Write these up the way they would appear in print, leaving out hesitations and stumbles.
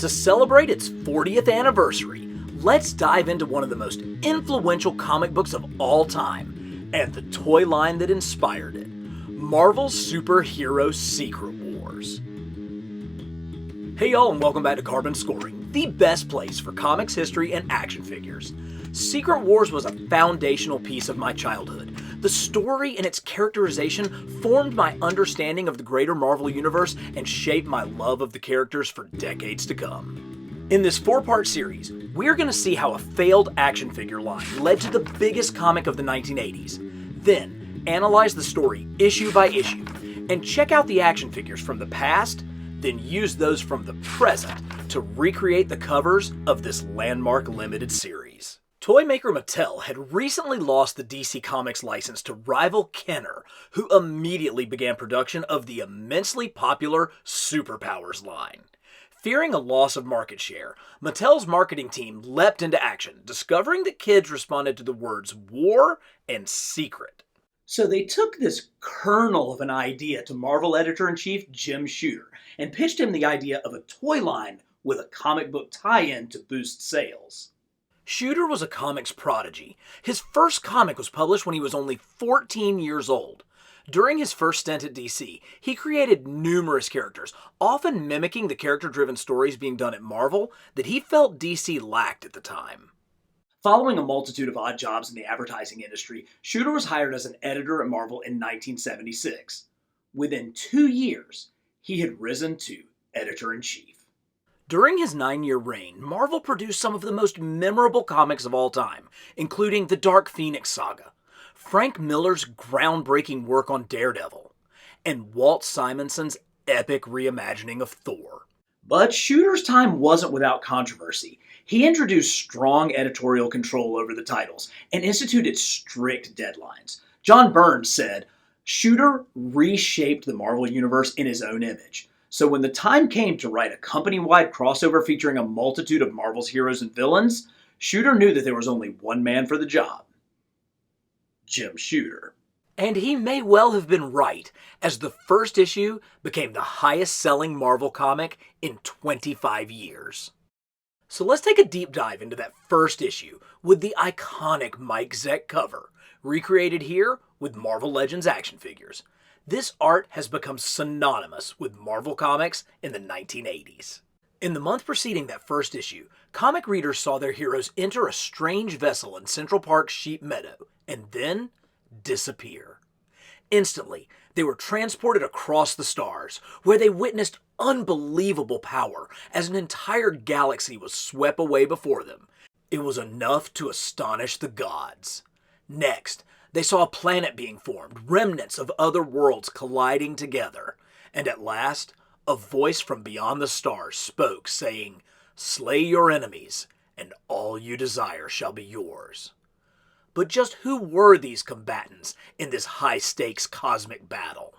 To celebrate its 40th anniversary, let's dive into one of the most influential comic books of all time, and the toy line that inspired it, Marvel's Superhero Secret Wars. Hey y'all, and welcome back to Carbon Scoring, the best place for comics, history, and action figures. Secret Wars was a foundational piece of my childhood. The story and its characterization formed my understanding of the greater Marvel Universe and shaped my love of the characters for decades to come. In this 4-part series, we're going to see how a failed action figure line led to the biggest comic of the 1980s. Then, analyze the story issue by issue, and check out the action figures from the past, then use those from the present to recreate the covers of this landmark limited series. Toy maker Mattel had recently lost the DC Comics license to rival Kenner, who immediately began production of the immensely popular Superpowers line. Fearing a loss of market share, Mattel's marketing team leapt into action, discovering that kids responded to the words war and secret. So they took this kernel of an idea to Marvel editor-in-chief Jim Shooter and pitched him the idea of a toy line with a comic book tie-in to boost sales. Shooter was a comics prodigy. His first comic was published when he was only 14 years old. During his first stint at DC, he created numerous characters, often mimicking the character-driven stories being done at Marvel that he felt DC lacked at the time. Following a multitude of odd jobs in the advertising industry, Shooter was hired as an editor at Marvel in 1976. Within 2 years, he had risen to editor-in-chief. During his 9-year reign, Marvel produced some of the most memorable comics of all time, including the Dark Phoenix saga, Frank Miller's groundbreaking work on Daredevil, and Walt Simonson's epic reimagining of Thor. But Shooter's time wasn't without controversy. He introduced strong editorial control over the titles and instituted strict deadlines. John Burns said, "Shooter reshaped the Marvel Universe in his own image. So when the time came to write a company-wide crossover featuring a multitude of Marvel's heroes and villains, Shooter knew that there was only one man for the job. Jim Shooter." And he may well have been right, as the first issue became the highest-selling Marvel comic in 25 years. So let's take a deep dive into that first issue with the iconic Mike Zeck cover, recreated here with Marvel Legends action figures. This art has become synonymous with Marvel Comics in the 1980s. In the month preceding that first issue, comic readers saw their heroes enter a strange vessel in Central Park's Sheep Meadow, and then disappear. Instantly, they were transported across the stars, where they witnessed unbelievable power as an entire galaxy was swept away before them. It was enough to astonish the gods. Next, they saw a planet being formed, remnants of other worlds colliding together. And at last, a voice from beyond the stars spoke, saying, "Slay your enemies, and all you desire shall be yours." But just who were these combatants in this high-stakes cosmic battle?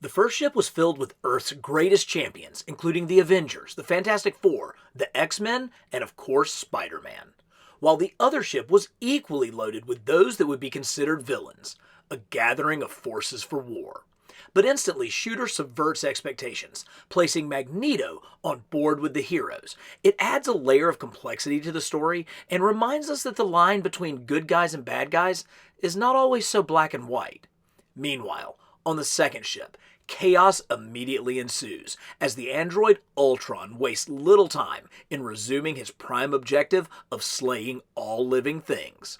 The first ship was filled with Earth's greatest champions, including the Avengers, the Fantastic Four, the X-Men, and of course Spider-Man. While the other ship was equally loaded with those that would be considered villains, a gathering of forces for war. But instantly, Shooter subverts expectations, placing Magneto on board with the heroes. It adds a layer of complexity to the story and reminds us that the line between good guys and bad guys is not always so black and white. Meanwhile, on the second ship, chaos immediately ensues as the android Ultron wastes little time in resuming his prime objective of slaying all living things.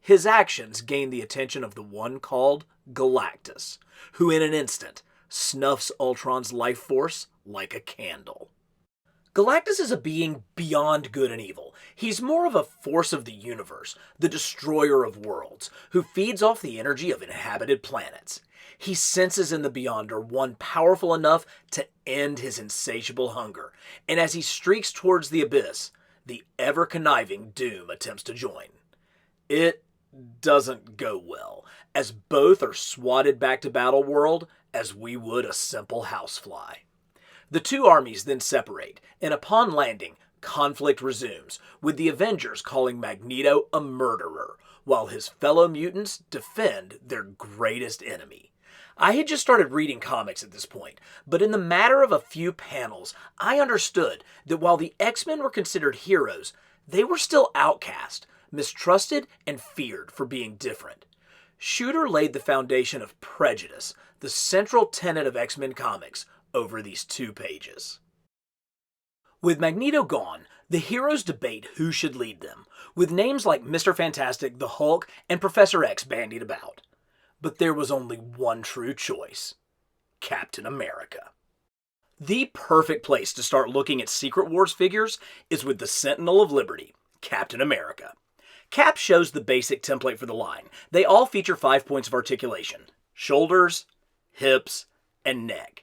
His actions gain the attention of the one called Galactus, who in an instant snuffs Ultron's life force like a candle. Galactus is a being beyond good and evil. He's more of a force of the universe, the destroyer of worlds, who feeds off the energy of inhabited planets. He senses in the Beyonder one powerful enough to end his insatiable hunger, and as he streaks towards the abyss, the ever-conniving Doom attempts to join. It doesn't go well, as both are swatted back to Battleworld as we would a simple housefly. The two armies then separate, and upon landing, conflict resumes, with the Avengers calling Magneto a murderer, while his fellow mutants defend their greatest enemy. I had just started reading comics at this point, but in the matter of a few panels, I understood that while the X-Men were considered heroes, they were still outcast, mistrusted, and feared for being different. Shooter laid the foundation of prejudice, the central tenet of X-Men comics, over these 2 pages. With Magneto gone, the heroes debate who should lead them, with names like Mr. Fantastic, the Hulk, and Professor X bandied about. But there was only one true choice: Captain America. The perfect place to start looking at Secret Wars figures is with the Sentinel of Liberty, Captain America. Cap shows the basic template for the line. They all feature 5 points of articulation: shoulders, hips, and neck.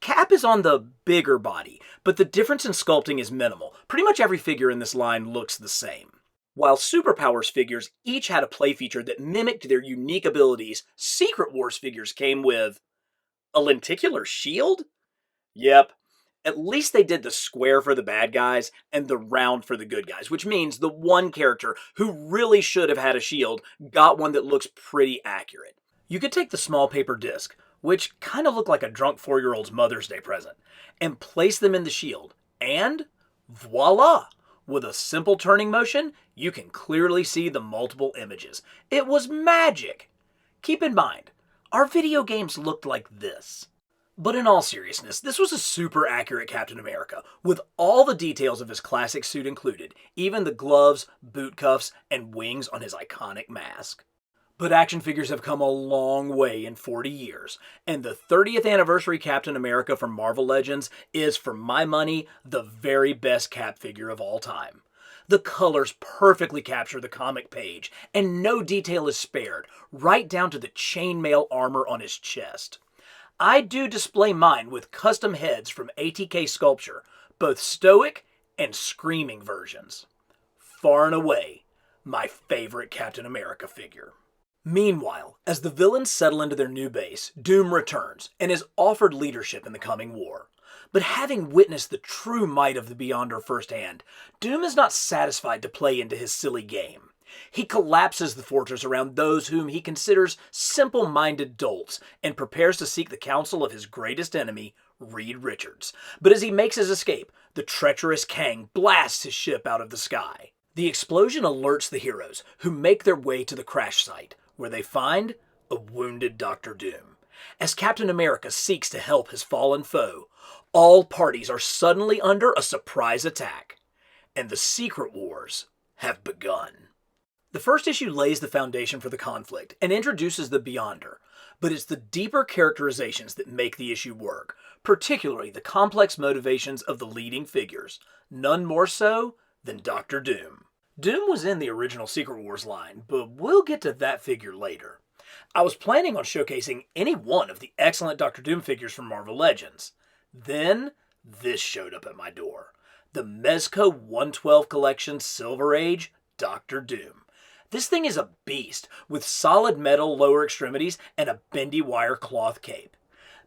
Cap is on the bigger body, but the difference in sculpting is minimal. Pretty much every figure in this line looks the same. While Superpowers figures each had a play feature that mimicked their unique abilities, Secret Wars figures came with a lenticular shield? Yep. At least they did the square for the bad guys and the round for the good guys, which means the one character who really should have had a shield got one that looks pretty accurate. You could take the small paper disc, which kind of looked like a drunk 4-year-old's Mother's Day present, and place them in the shield, and voila! With a simple turning motion, you can clearly see the multiple images. It was magic! Keep in mind, our video games looked like this. But in all seriousness, this was a super accurate Captain America, with all the details of his classic suit included, even the gloves, boot cuffs, and wings on his iconic mask. But action figures have come a long way in 40 years, and the 30th anniversary Captain America from Marvel Legends is, for my money, the very best Cap figure of all time. The colors perfectly capture the comic page, and no detail is spared, right down to the chainmail armor on his chest. I do display mine with custom heads from ATK Sculpture, both stoic and screaming versions. Far and away, my favorite Captain America figure. Meanwhile, as the villains settle into their new base, Doom returns and is offered leadership in the coming war. But having witnessed the true might of the Beyonder firsthand, Doom is not satisfied to play into his silly game. He collapses the fortress around those whom he considers simple-minded dolts and prepares to seek the counsel of his greatest enemy, Reed Richards. But as he makes his escape, the treacherous Kang blasts his ship out of the sky. The explosion alerts the heroes, who make their way to the crash site, where they find a wounded Dr. Doom. As Captain America seeks to help his fallen foe, all parties are suddenly under a surprise attack, and the Secret Wars have begun. The first issue lays the foundation for the conflict and introduces the Beyonder, but it's the deeper characterizations that make the issue work, particularly the complex motivations of the leading figures, none more so than Dr. Doom. Doom was in the original Secret Wars line, but we'll get to that figure later. I was planning on showcasing any one of the excellent Dr. Doom figures from Marvel Legends. Then, this showed up at my door. The Mezco 112 Collection Silver Age Dr. Doom. This thing is a beast, with solid metal lower extremities and a bendy wire cloth cape.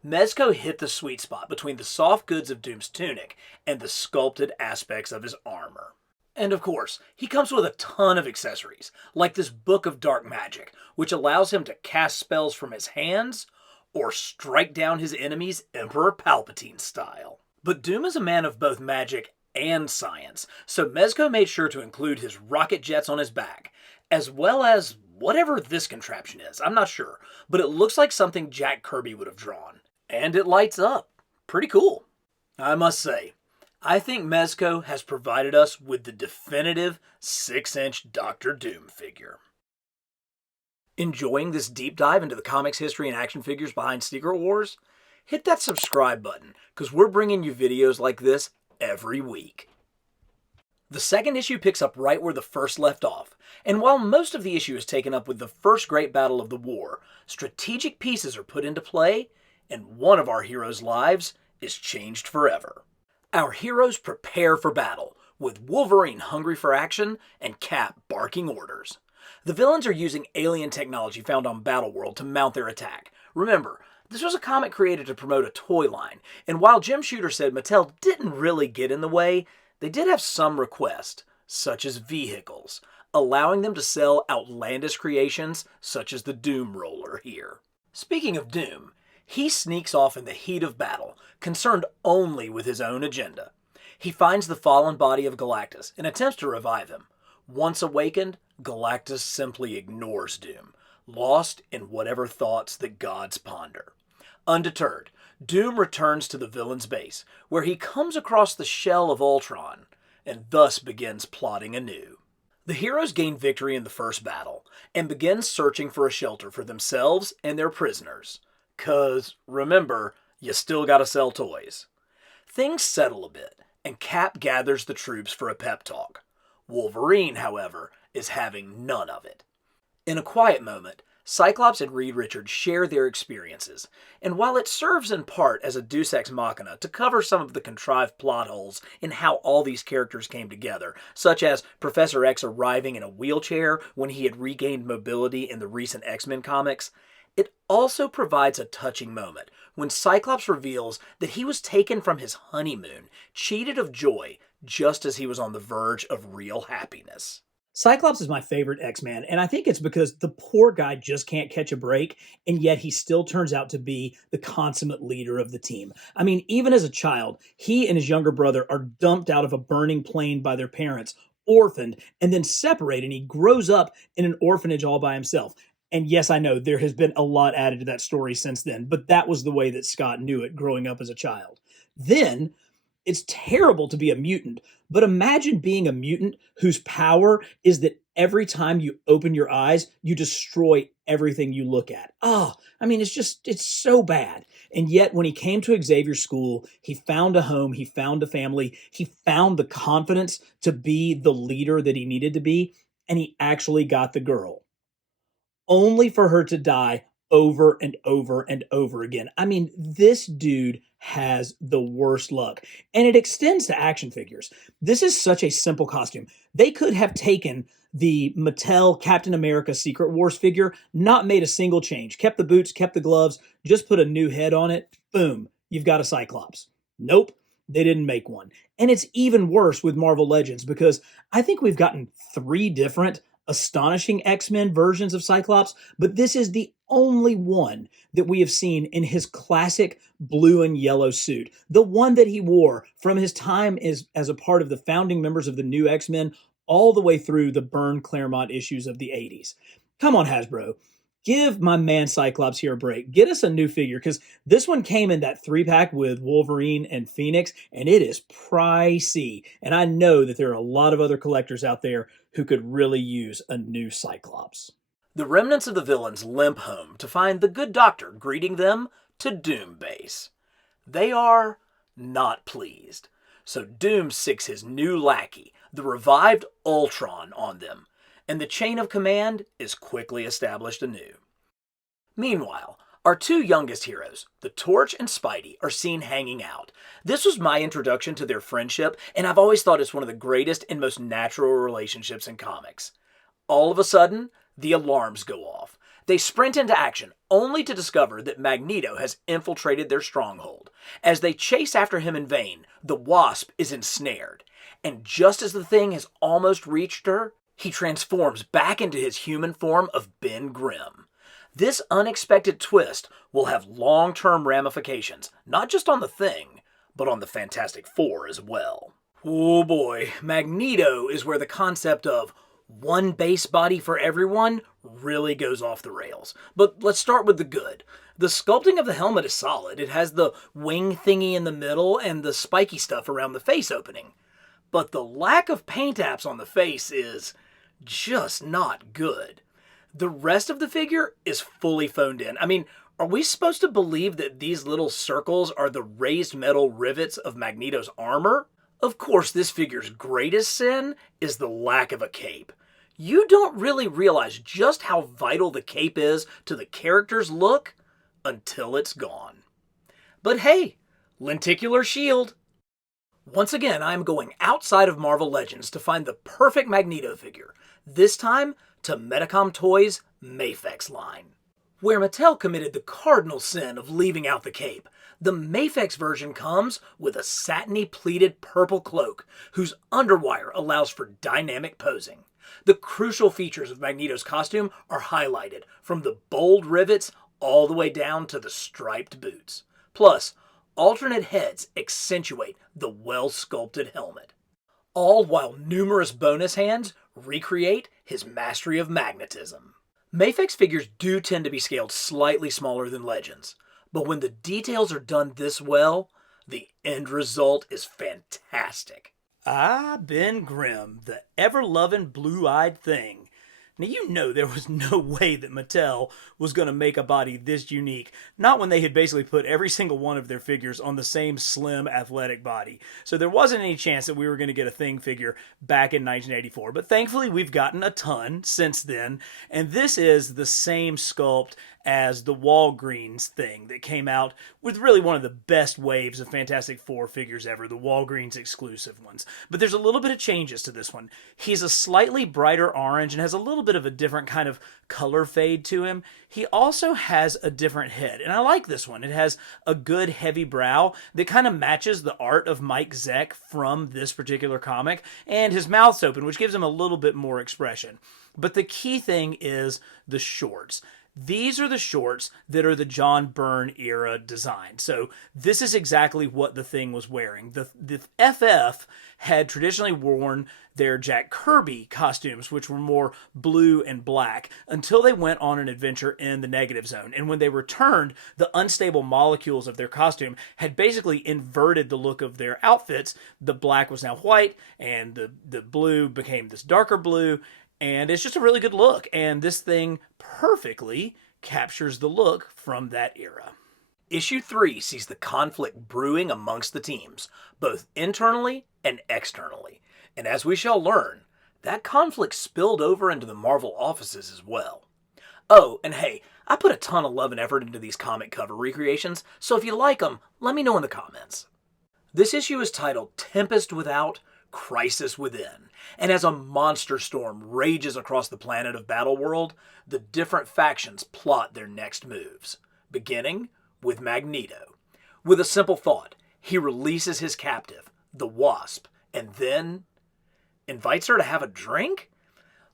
Mezco hit the sweet spot between the soft goods of Doom's tunic and the sculpted aspects of his armor. And of course, he comes with a ton of accessories, like this Book of Dark Magic, which allows him to cast spells from his hands or strike down his enemies Emperor Palpatine style. But Doom is a man of both magic and science, so Mezco made sure to include his rocket jets on his back, as well as whatever this contraption is. I'm not sure, but it looks like something Jack Kirby would have drawn. And it lights up. Pretty cool. I must say, I think Mezco has provided us with the definitive 6-inch Dr. Doom figure. Enjoying this deep dive into the comics history and action figures behind Secret Wars? Hit that subscribe button, because we're bringing you videos like this every week. The second issue picks up right where the first left off, and while most of the issue is taken up with the first great battle of the war, strategic pieces are put into play, and one of our heroes' lives is changed forever. Our heroes prepare for battle, with Wolverine hungry for action and Cap barking orders. The villains are using alien technology found on Battleworld to mount their attack. Remember, this was a comic created to promote a toy line, and while Jim Shooter said Mattel didn't really get in the way, they did have some requests, such as vehicles, allowing them to sell outlandish creations such as the Doom Roller here. Speaking of Doom, He sneaks off in the heat of battle, concerned only with his own agenda. He finds the fallen body of Galactus and attempts to revive him. Once awakened, Galactus simply ignores Doom, lost in whatever thoughts the gods ponder. Undeterred, Doom returns to the villain's base, where he comes across the shell of Ultron, and thus begins plotting anew. The heroes gain victory in the first battle, and begin searching for a shelter for themselves and their prisoners. 'Cause, remember, you still gotta sell toys. Things settle a bit, and Cap gathers the troops for a pep talk. Wolverine, however, is having none of it. In a quiet moment, Cyclops and Reed Richards share their experiences, and while it serves in part as a deus ex machina to cover some of the contrived plot holes in how all these characters came together, such as Professor X arriving in a wheelchair when he had regained mobility in the recent X-Men comics, it also provides a touching moment when Cyclops reveals that he was taken from his honeymoon, cheated of joy, just as he was on the verge of real happiness. Cyclops is my favorite X-Man, and I think it's because the poor guy just can't catch a break, and yet he still turns out to be the consummate leader of the team. I mean, even as a child, he and his younger brother are dumped out of a burning plane by their parents, orphaned, and then separated, and he grows up in an orphanage all by himself. And yes, I know there has been a lot added to that story since then, but that was the way that Scott knew it growing up as a child. Then it's terrible to be a mutant, but imagine being a mutant whose power is that every time you open your eyes, you destroy everything you look at. Oh, I mean, it's so bad. And yet, when he came to Xavier's school, he found a home, he found a family, he found the confidence to be the leader that he needed to be, and he actually got the girl, only for her to die over and over and over again. I mean, this dude has the worst luck. And it extends to action figures. This is such a simple costume. They could have taken the Mattel Captain America Secret Wars figure, not made a single change, kept the boots, kept the gloves, just put a new head on it. Boom, you've got a Cyclops. Nope, they didn't make one. And it's even worse with Marvel Legends because I think we've gotten 3 different astonishing X-Men versions of Cyclops, but this is the only one that we have seen in his classic blue and yellow suit. The one that he wore from his time as a part of the founding members of the new X-Men all the way through the Byrne Claremont issues of the 80s. Come on, Hasbro. Give my man Cyclops here a break. Get us a new figure because this one came in that 3-pack with Wolverine and Phoenix, and it is pricey. And I know that there are a lot of other collectors out there who could really use a new Cyclops. The remnants of the villains limp home to find the good doctor greeting them to Doom Base. They are not pleased, so Doom sicks his new lackey, the revived Ultron, on them, and the chain of command is quickly established anew. Meanwhile, our 2 youngest heroes, the Torch and Spidey, are seen hanging out. This was my introduction to their friendship, and I've always thought it's one of the greatest and most natural relationships in comics. All of a sudden, the alarms go off. They sprint into action, only to discover that Magneto has infiltrated their stronghold. As they chase after him in vain, the Wasp is ensnared, and just as the thing has almost reached her, he transforms back into his human form of Ben Grimm. This unexpected twist will have long-term ramifications, not just on the Thing, but on the Fantastic Four as well. Oh boy, Magneto is where the concept of one base body for everyone really goes off the rails. But let's start with the good. The sculpting of the helmet is solid. It has the wing thingy in the middle and the spiky stuff around the face opening. But the lack of paint apps on the face is just not good. The rest of the figure is fully phoned in. I mean, are we supposed to believe that these little circles are the raised metal rivets of Magneto's armor? Of course, this figure's greatest sin is the lack of a cape. You don't really realize just how vital the cape is to the character's look until it's gone. But hey, lenticular shield. Once again, I'm going outside of Marvel Legends to find the perfect Magneto figure, this time to Medicom Toys' Mafex line. Where Mattel committed the cardinal sin of leaving out the cape, the Mafex version comes with a satiny pleated purple cloak whose underwire allows for dynamic posing. The crucial features of Magneto's costume are highlighted, from the bold rivets all the way down to the striped boots. Plus, alternate heads accentuate the well-sculpted helmet. All while numerous bonus hands recreate his mastery of magnetism. Mafex figures do tend to be scaled slightly smaller than Legends, but when the details are done this well, the end result is fantastic. Ben Grimm, the ever-loving blue-eyed thing. Now, you know there was no way that Mattel was going to make a body this unique, not when they had basically put every single one of their figures on the same slim, athletic body. So there wasn't any chance that we were going to get a Thing figure back in 1984, but thankfully we've gotten a ton since then, and this is the same sculpt as the Walgreens Thing that came out with really one of the best waves of Fantastic Four figures ever, the Walgreens exclusive ones. But there's a little bit of changes to this one. He's a slightly brighter orange and has a little bit of a different kind of color fade to him. He also has a different head, and I like this one. It has a good heavy brow that kind of matches the art of Mike Zeck from this particular comic, and his mouth's open, which gives him a little bit more expression. But the key thing is the shorts. These are the shorts that are the John Byrne era design. So this is exactly what the Thing was wearing. The FF had traditionally worn their Jack Kirby costumes, which were more blue and black, until they went on an adventure in the Negative Zone. And when they returned, the unstable molecules of their costume had basically inverted the look of their outfits. The black was now white, and the blue became this darker blue. And it's just a really good look, and this Thing perfectly captures the look from that era. Issue 3 sees the conflict brewing amongst the teams, both internally and externally. And as we shall learn, that conflict spilled over into the Marvel offices as well. Oh, and hey, I put a ton of love and effort into these comic cover recreations, so if you like them, let me know in the comments. This issue is titled Tempest Without, Crisis Within, and as a monster storm rages across the planet of Battleworld, the different factions plot their next moves, beginning with Magneto. With a simple thought, he releases his captive, the Wasp, and then invites her to have a drink?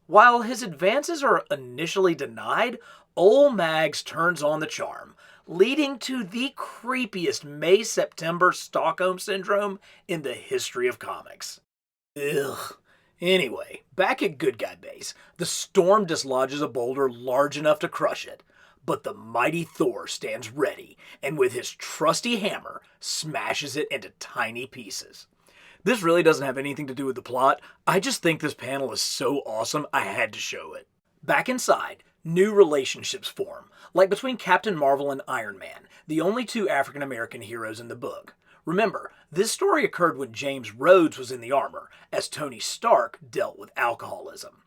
While his advances are initially denied, Ol' Mags turns on the charm, leading to the creepiest May-September Stockholm Syndrome in the history of comics. Ugh. Anyway, back at Good Guy Base, the storm dislodges a boulder large enough to crush it, but the mighty Thor stands ready, and with his trusty hammer, smashes it into tiny pieces. This really doesn't have anything to do with the plot, I just think this panel is so awesome I had to show it. Back inside, new relationships form, like between Captain Marvel and Iron Man, the only two African American heroes in the book. Remember, this story occurred when James Rhodes was in the armor, as Tony Stark dealt with alcoholism.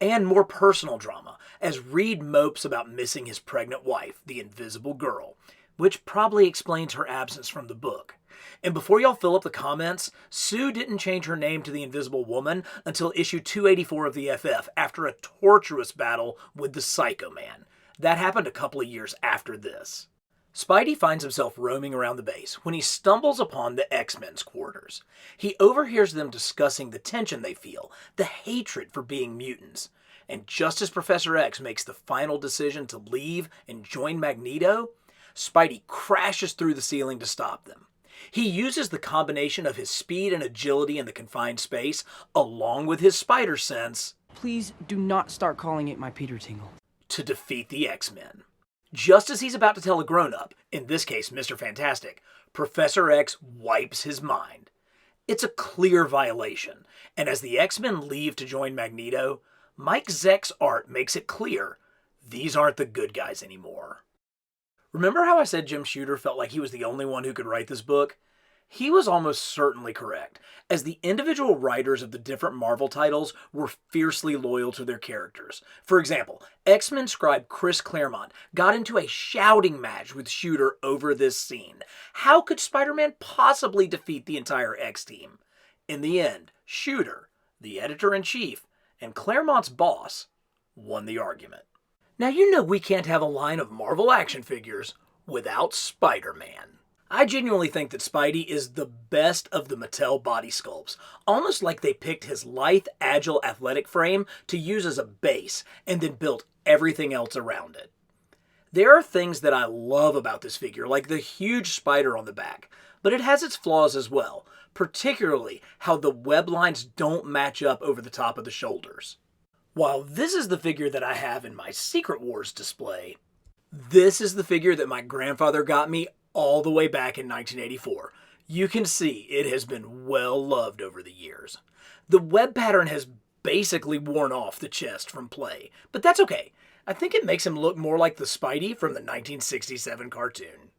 And more personal drama, as Reed mopes about missing his pregnant wife, the Invisible Girl, which probably explains her absence from the book. And before y'all fill up the comments, Sue didn't change her name to the Invisible Woman until issue 284 of the FF after a torturous battle with the Psycho Man. That happened a couple of years after this. Spidey finds himself roaming around the base when he stumbles upon the X-Men's quarters. He overhears them discussing the tension they feel, the hatred for being mutants. And just as Professor X makes the final decision to leave and join Magneto, Spidey crashes through the ceiling to stop them. He uses the combination of his speed and agility in the confined space, along with his spider sense, please do not start calling it my Peter Tingle, to defeat the X-Men. Just as he's about to tell a grown-up, in this case Mr. Fantastic, Professor X wipes his mind. It's a clear violation, and as the X-Men leave to join Magneto, Mike Zeck's art makes it clear these aren't the good guys anymore. Remember how I said Jim Shooter felt like he was the only one who could write this book? He was almost certainly correct, as the individual writers of the different Marvel titles were fiercely loyal to their characters. For example, X-Men scribe Chris Claremont got into a shouting match with Shooter over this scene. How could Spider-Man possibly defeat the entire X-team? In the end, Shooter, the editor-in-chief, and Claremont's boss won the argument. Now you know we can't have a line of Marvel action figures without Spider-Man. I genuinely think that Spidey is the best of the Mattel body sculpts, almost like they picked his lithe, agile, athletic frame to use as a base and then built everything else around it. There are things that I love about this figure, like the huge spider on the back, but it has its flaws as well, particularly how the web lines don't match up over the top of the shoulders. While this is the figure that I have in my Secret Wars display, this is the figure that my grandfather got me all the way back in 1984. You can see it has been well loved over the years. The web pattern has basically worn off the chest from play, but that's okay. I think it makes him look more like the Spidey from the 1967 cartoon.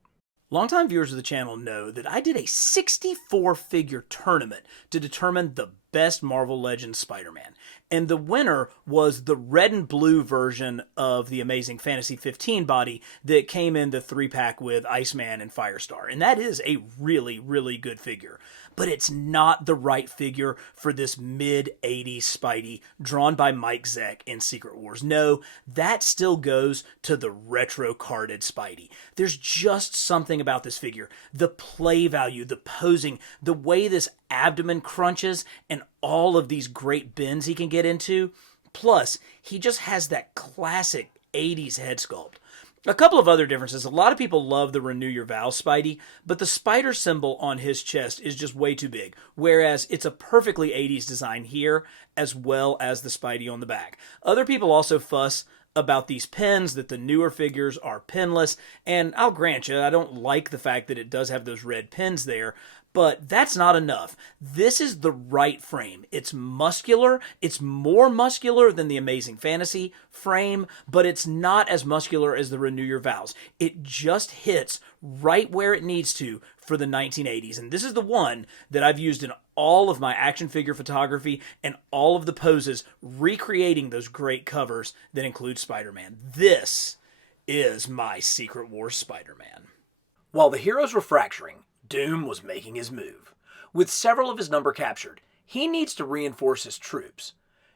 Longtime viewers of the channel know that I did a 64-figure tournament to determine the best Marvel Legends Spider-Man, and the winner was the red and blue version of the Amazing Fantasy 15 body that came in the 3-pack with Iceman and Firestar, and that is a really, really good figure. But it's not the right figure for this mid-80s Spidey drawn by Mike Zeck in Secret Wars. No, that still goes to the retro-carded Spidey. There's just something about this figure. The play value, the posing, the way this abdomen crunches, and all of these great bends he can get into. Plus, he just has that classic 80s head sculpt. A couple of other differences. A lot of people love the Renew Your Vows Spidey, but the spider symbol on his chest is just way too big, whereas it's a perfectly 80s design here, as well as the Spidey on the back. Other people also fuss about these pins, that the newer figures are pinless, and I'll grant you, I don't like the fact that it does have those red pins there, but that's not enough. This is the right frame. It's muscular. It's more muscular than the Amazing Fantasy frame, but it's not as muscular as the Renew Your Vows. It just hits right where it needs to for the 1980s. And this is the one that I've used in all of my action figure photography and all of the poses, recreating those great covers that include Spider-Man. This is my Secret Wars Spider-Man. While the heroes were fracturing, Doom was making his move. With several of his number captured, he needs to reinforce his troops.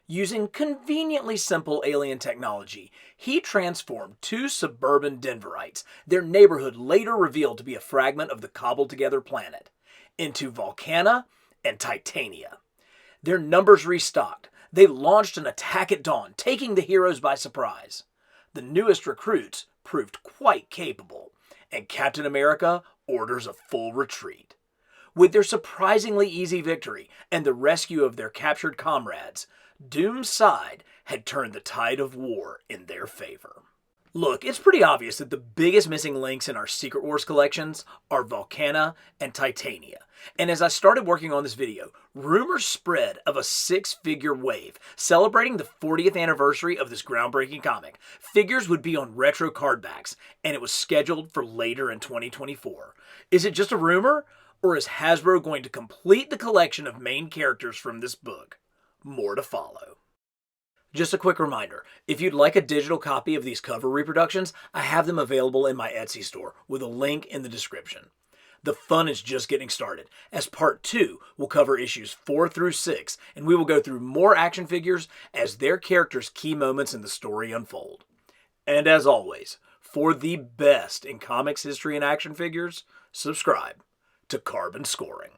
Using conveniently simple alien technology, he transformed 2 suburban Denverites, their neighborhood later revealed to be a fragment of the cobbled-together planet, into Volcana and Titania. Their numbers restocked. They launched an attack at dawn, taking the heroes by surprise. The newest recruits proved quite capable, and Captain America orders a full retreat. With their surprisingly easy victory and the rescue of their captured comrades, Doom's side had turned the tide of war in their favor. Look, it's pretty obvious that the biggest missing links in our Secret Wars collections are Volcana and Titania. And as I started working on this video, rumors spread of a 6-figure wave celebrating the 40th anniversary of this groundbreaking comic. Figures would be on retro card backs, and it was scheduled for later in 2024. Is it just a rumor, or is Hasbro going to complete the collection of main characters from this book? More to follow. Just a quick reminder, if you'd like a digital copy of these cover reproductions, I have them available in my Etsy store with a link in the description. The fun is just getting started, as part 2 will cover issues 4 through 6, and we will go through more action figures as their characters' key moments in the story unfold. And as always, for the best in comics history and action figures, subscribe to Carbon Scoring.